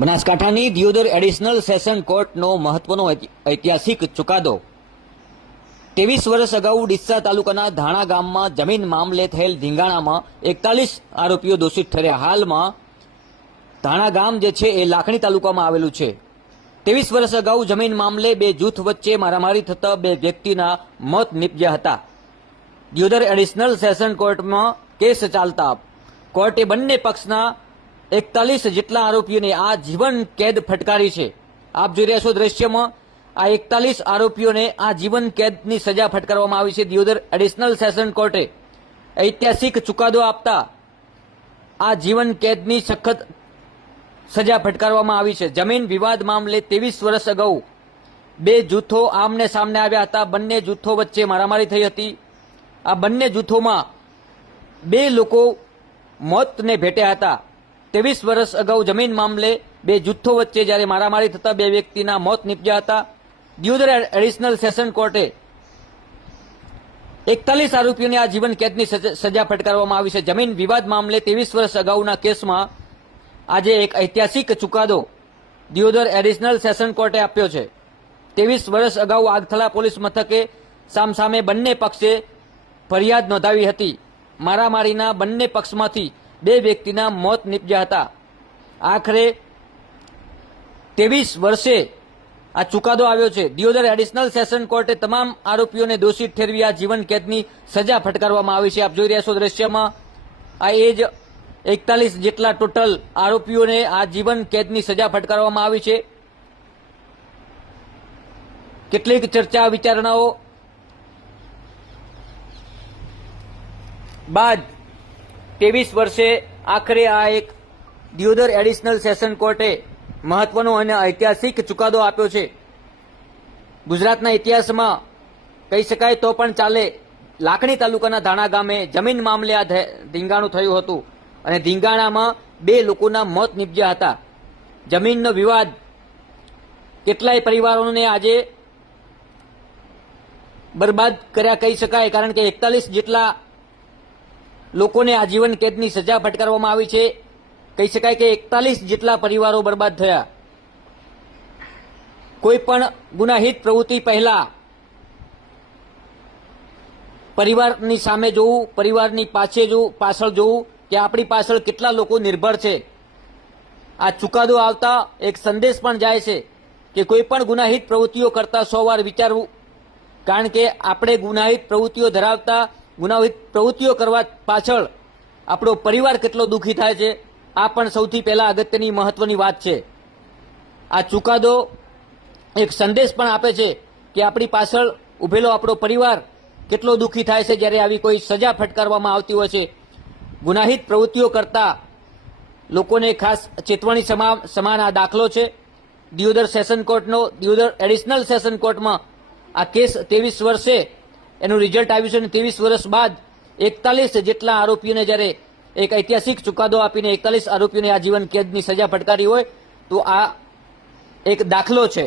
બનાસકાંઠાની Deodar additional session કોર્ટનો મહત્વનો ઐતિહાસિક ચુકાદો 23 વર્ષ અગાઉ ડીસા તાલુકાના ધાણા ગામમાં જમીન મામલે થયેલ ધીંગાણામાં 41 આરોપીઓ દોષિત ઠર્યા। હાલમાં ધાણા ગામ જે છે એ લાખણી તાલુકામાં આવેલું છે। 23 વર્ષ અગાઉ જમીન મામલે બે જૂથ વચ્ચે મારામારી થતા બે વ્યક્તિના મોત નીપજ્યા હતા। દિયોદર એડિશનલ સેશન કોર્ટમાં કેસ ચાલતા કોર્ટે બંને પક્ષના 41 જેટલા આરોપીઓને આ જીવન કેદ ફટકારી છે। આપ જોઈ રહ્યા છો દ્રશ્યમાં આ 41 આરોપીઓને આ જીવન કેદની સજા ફટકારવામાં આવી છે। દિયોદર એડિશનલ સેશન કોર્ટે ઐતિહાસિક ચુકાદો આપતા આ જીવન કેદની સખત સજા ફટકારવામાં આવી છે। જમીન વિવાદ મામલે 23 વર્ષ અગાઉ બે જૂથો આમને સામને આવ્યા હતા। બંને જૂથો વચ્ચે મારામારી થઈ હતી। આ બંને જૂથોમાં બે લોકો મોતને ભેટ્યા હતા। 23 વર્ષ અગાઉ જમીન મામલે બે જૂથો વચ્ચે જ્યારે મારામારી થતા બે વ્યક્તિના મોત નીપજ્યા હતા। દિયોદર એડિશનલ સેશન કોર્ટે 41 આરોપીઓને આ જીવન કેદની સજા ફટકારવામાં આવી છે। જમીન વિવાદ મામલે 23 વર્ષ અગાઉના કેસમાં આજે એક ઐતિહાસિક ચુકાદો દિયોદર એડિશનલ સેશન કોર્ટે આપ્યો છે। 23 વર્ષ અગાઉ આગથલા પોલીસ મથકે સામસામે બંને પક્ષે ફરિયાદ નોંધાવી હતી। મારામારીના બંને પક્ષમાંથી બે વ્યક્તિના મોત નીપજ્યા હતા। આખરે 23 વર્ષે આ ચુકાદો આવ્યો છે। દિયોદર એડિશનલ સેશન કોર્ટે તમામ આરોપીઓને દોષિત ઠેરવી આ જીવન કેદની સજા ફટકારવામાં આવી છે। આપ જોઈ રહ્યા છો દ્રશ્યમાં આ એ જ 41 જેટલા ટોટલ આરોપીઓને આ જીવન કેદની સજા ફટકારવામાં આવી છે। કેટલીક ચર્ચા વિચારણાઓ બાદ 23 વર્ષે આખરે આ એક દિયોદર એડિશનલ સેશન કોર્ટે મહત્વનો અને ઐતિહાસિક ચુકાદો આપ્યો છે। ગુજરાતના ઇતિહાસમાં કહી શકાય તો પણ ચાલે। લાખણી તાલુકાના ધાણા ગામે જમીન મામલે આ ધીંગાણું થયું હતું અને ધીંગાણામાં બે લોકોના મોત નીપજ્યા હતા। જમીનનો વિવાદ કેટલાય પરિવારોને આજે બરબાદ કર્યા કહી શકાય, કારણ કે 41 જેટલા લોકોને આજીવન કેદની સજા ફટકારવામાં આવી છે। કહી શકાય કે 41 જેટલા પરિવારો બરબાદ થયા। કોઈ પણ ગુનાહિત પ્રવૃત્તિ પહેલા પરિવારની સામે જોવું, પરિવારની પાછળ જોવું કે આપણી પાછળ કેટલા લોકો નિર્ભર છે। આ ચુકાદો આવતા એક સંદેશ પણ જાય છે કે કોઈ પણ ગુનાહિત પ્રવૃત્તિઓ કરતા 100 વાર વિચારવું, કારણ કે આપણે ગુનાહિત પ્રવૃત્તિઓ ધરાવતા ગુનાહિત પ્રવૃત્તિઓ કરવા પાછળ આપણો પરિવાર કેટલો દુઃખી થાય છે, આ પણ સૌથી પહેલા અગત્યની મહત્વની વાત છે। આ ચુકાદો એક સંદેશ પણ આપે છે કે આપણી પાછળ ઉભેલો આપણો પરિવાર કેટલો દુઃખી થાય છે જ્યારે આવી કોઈ સજા ફટકારવામાં આવતી હોય છે। ગુનાહિત પ્રવૃત્તિઓ કરતા લોકોને ખાસ ચેતવણી સમાન આ દાખલો છે। દિયોદર સેશન કોર્ટનો દિયોદર એડિશનલ સેશન કોર્ટમાં આ કેસ 23 વર્ષે એનું રિઝલ્ટ આવ્યું છે અને 23 વર્ષ બાદ 41 જેટલા આરોપીઓને જ્યારે એક ઐતિહાસિક ચુકાદો આપીને 41 આરોપીઓને આજીવન કેદની સજા ફટકારી હોય તો આ એક દાખલો છે।